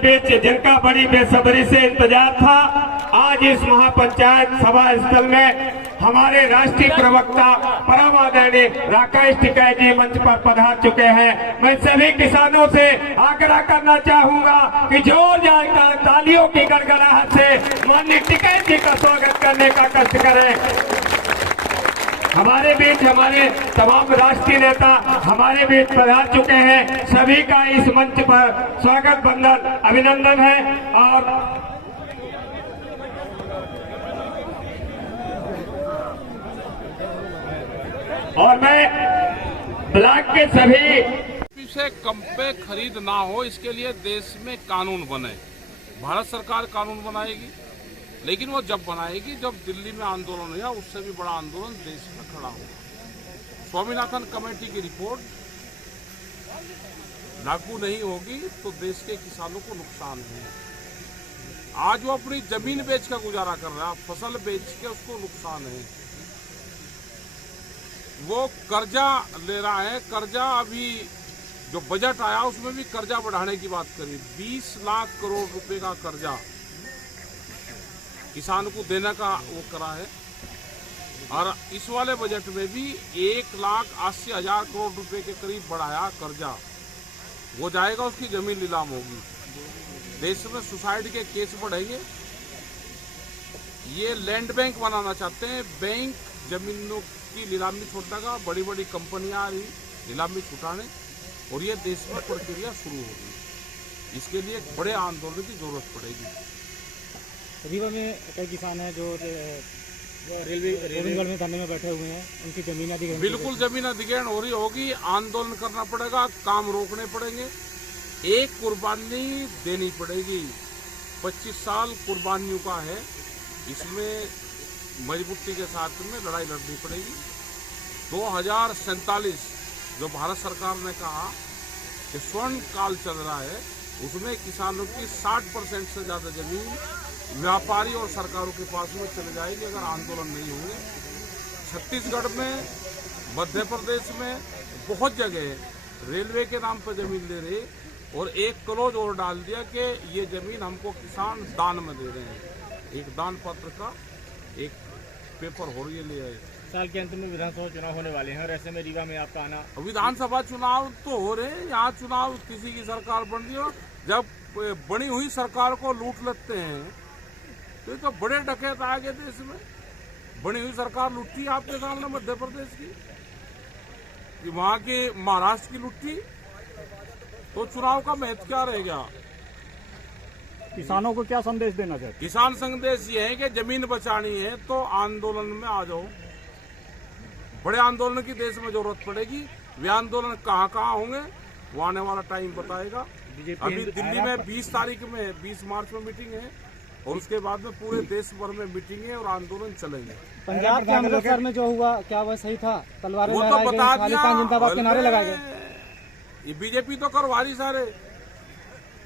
बीच जिनका बड़ी बेसब्री से इंतजार था, आज इस महापंचायत सभा स्थल में हमारे राष्ट्रीय प्रवक्ता परम आदरणीय राकेश टिकैत जी मंच पर पधार चुके हैं। मैं सभी किसानों से आग्रह करना चाहूंगा कि जोरदार तालियों की गड़गड़ाहट से माननीय टिकैत जी का स्वागत करने का कष्ट करें। हमारे बीच हमारे तमाम राष्ट्रीय नेता हमारे बीच पधार चुके हैं। सभी का इस मंच पर स्वागत वंदन अभिनंदन है। और मैं ब्लॉक के सभी से कम पे खरीद ना हो, इसके लिए देश में कानून बने। भारत सरकार कानून बनाएगी, लेकिन वो जब बनाएगी जब दिल्ली में आंदोलन या उससे भी बड़ा आंदोलन देश में खड़ा होगा। स्वामीनाथन कमेटी की रिपोर्ट लागू नहीं होगी तो देश के किसानों को नुकसान है। आज वो अपनी जमीन बेच कर गुजारा कर रहा है, फसल बेच के उसको नुकसान है। वो कर्जा ले रहा है। कर्जा अभी जो बजट आया उसमें भी कर्जा बढ़ाने की बात करी। 20 लाख करोड़ रुपए का कर्जा किसान को देने का वो करा है। और इस वाले बजट में भी 1,80,000 करोड़ रुपए के करीब बढ़ाया कर्जा। वो जाएगा, उसकी जमीन नीलाम होगी। देश में सुसाइड के केस बढ़ेंगे। ये लैंड बैंक बनाना चाहते हैं। बैंक जमीनों की नीलामी छूटने, बड़ी बड़ी कंपनियां आ रही नीलामी छुटाने, और ये देश में प्रक्रिया शुरू होगी। इसके लिए एक बड़े आंदोलन की जरूरत पड़ेगी। रीवा में कई किसान हैं जो रेलवे में धरने में बैठे हुए हैं, उनकी जमीन अधिग्रहण, बिल्कुल जमीन अधिग्रहण हो रही होगी। आंदोलन करना पड़ेगा, काम रोकने पड़ेंगे। एक कुर्बानी देनी पड़ेगी। 25 साल कुर्बानियों का है, इसमें मजबूती के साथ में लड़ाई लड़नी पड़ेगी। 2047 जो भारत सरकार ने कहा कि स्वर्ण काल चल रहा है, उसमें किसानों की 60% से ज्यादा जमीन व्यापारी और सरकारों के पास में चले जाएगी अगर आंदोलन नहीं होंगे। छत्तीसगढ़ में, मध्य प्रदेश में बहुत जगह रेलवे के नाम पर जमीन ले रहे, और एक क्लोज और डाल दिया कि ये जमीन हमको किसान दान में दे रहे हैं। एक दान पत्र का एक पेपर हो रही है ले आए। साल के अंत में विधानसभा चुनाव होने वाले हैं, और ऐसे में रीवा में आपका आना। विधानसभा चुनाव तो हो रहे हैं, यहाँ चुनाव किसी की सरकार बन रही हो। जब बनी हुई सरकार को लूट लेते हैं तो बड़े डकैत आ गए देश में। बनी हुई सरकार लुट्टी आपके सामने मध्य प्रदेश की, वहां के महाराष्ट्र की लुट्टी, तो चुनाव का महत्व क्या रहेगा? किसानों को क्या संदेश देना चाहते? किसान संदेश ये है कि जमीन बचानी है तो आंदोलन में आ जाओ। बड़े आंदोलन की देश में जरूरत पड़ेगी। वे आंदोलन कहाँ कहाँ होंगे वो आने वाला टाइम बताएगा। अभी दिल्ली में 20 तारीख में 20 मार्च में मीटिंग है, और उसके बाद में पूरे देश भर में मीटिंग है और आंदोलन चलेंगे। पंजाब के अमृतसर में जो हुआ क्या वह सही था? तलवारें वो तो बता दिया, जिंदाबाद के नारे लगाए गए। ये बीजेपी तो करवा रही, सारे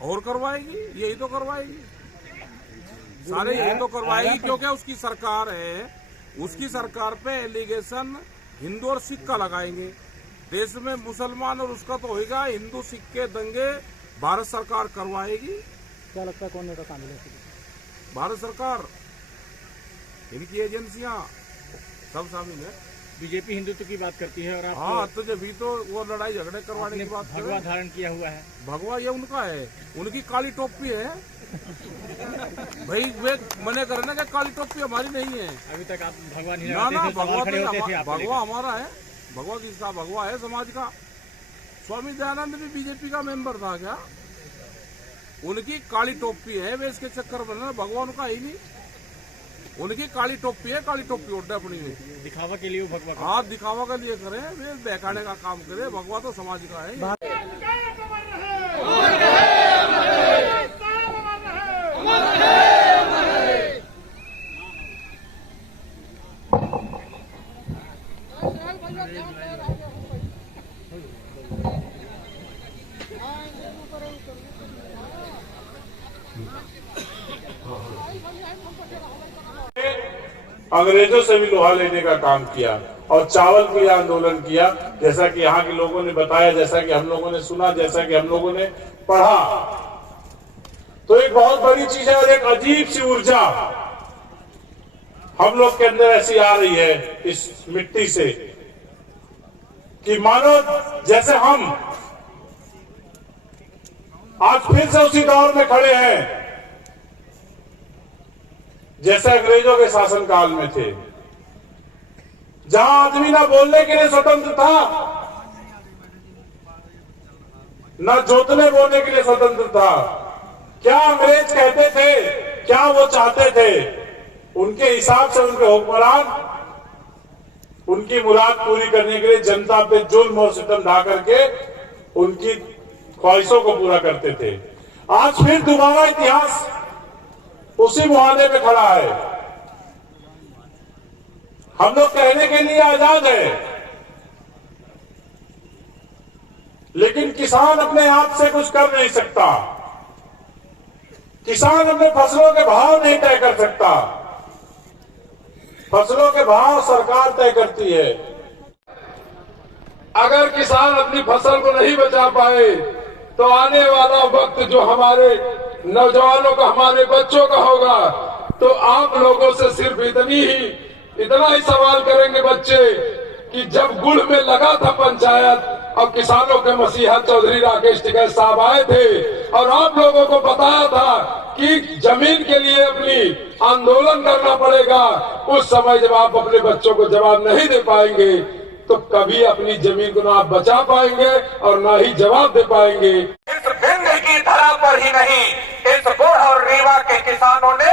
और करवाएगी, यही तो करवाएगी, सारे यही तो करवाएगी, क्योंकि उसकी सरकार है। उसकी सरकार पे एलिगेशन हिंदू और सिख का लगाएंगे। देश में मुसलमान और उसका तो होगा, हिंदू सिख के दंगे भारत सरकार करवाएगी। क्या लगता है कौन नेता शामिल है? भारत सरकार, इनकी एजेंसियां सब शामिल है। बीजेपी हिंदुत्व की बात करती है, और आप हाँ, तो जब भी तो वो लड़ाई झगड़े करवाने की बात, भगवा धारण किया हुआ है। भगवा ये उनका है, उनकी काली टोपी है भाई। वे मने करे ना कि काली टोपी हमारी नहीं है। अभी तक आप भगवा नहीं ना, भगवा भगवा हमारा है। भगवा किसका? भगवा है समाज का। स्वामी दयानंद भी बीजेपी का मेंबर था क्या? उनकी काली टोपी है, वे इसके चक्कर में भगवान का ही नहीं। उनकी काली टोपी है, काली टोपी उड़े अपनी में दिखावा के लिए भगवा। हाँ, दिखावा के लिए करे, वे बहकाने का काम करे। भगवा तो समाज का है। अंग्रेजों से भी लोहा लेने का काम किया और चावल के लिए आंदोलन किया, जैसा कि यहाँ के लोगों ने बताया, जैसा कि हम लोगों ने सुना, जैसा कि हम लोगों ने पढ़ा। तो एक बहुत बड़ी चीज है और एक अजीब सी ऊर्जा हम लोग के अंदर ऐसी आ रही है इस मिट्टी से कि मानो जैसे हम आज फिर से उसी दौर में खड़े हैं जैसे अंग्रेजों के शासनकाल में थे, जहां आदमी ना बोलने के लिए स्वतंत्र था, ना जोतने बोलने के लिए स्वतंत्र था। क्या अंग्रेज कहते थे, क्या वो चाहते थे, उनके हिसाब से उनके हुक्मरान उनकी मुराद पूरी करने के लिए जनता पे जुल्म और सितम ढा करके उनकी ख्वाहिशों को पूरा करते थे। आज फिर दोबारा इतिहास उसी मुहाने पे खड़ा है। हम लोग कहने के लिए आजाद है, लेकिन किसान अपने आप से कुछ कर नहीं सकता। किसान अपने फसलों के भाव नहीं तय कर सकता, फसलों के भाव सरकार तय करती है। अगर किसान अपनी फसल को नहीं बचा पाए तो आने वाला वक्त जो हमारे नौजवानों का, हमारे बच्चों का होगा, तो आप लोगों से सिर्फ इतना ही सवाल करेंगे बच्चे कि जब गुड़ में लगा था पंचायत और किसानों के मसीहा चौधरी राकेश टिकैत साहब आए थे और आप लोगों को बताया था कि जमीन के लिए अपनी आंदोलन करना पड़ेगा, उस समय जब आप अपने बच्चों को जवाब नहीं दे पाएंगे तो कभी अपनी जमीन को ना आप बचा पाएंगे और ना ही जवाब दे पाएंगे। इस भिंड की धरा पर ही नहीं, इस गोढ़ और रीवा के किसानों ने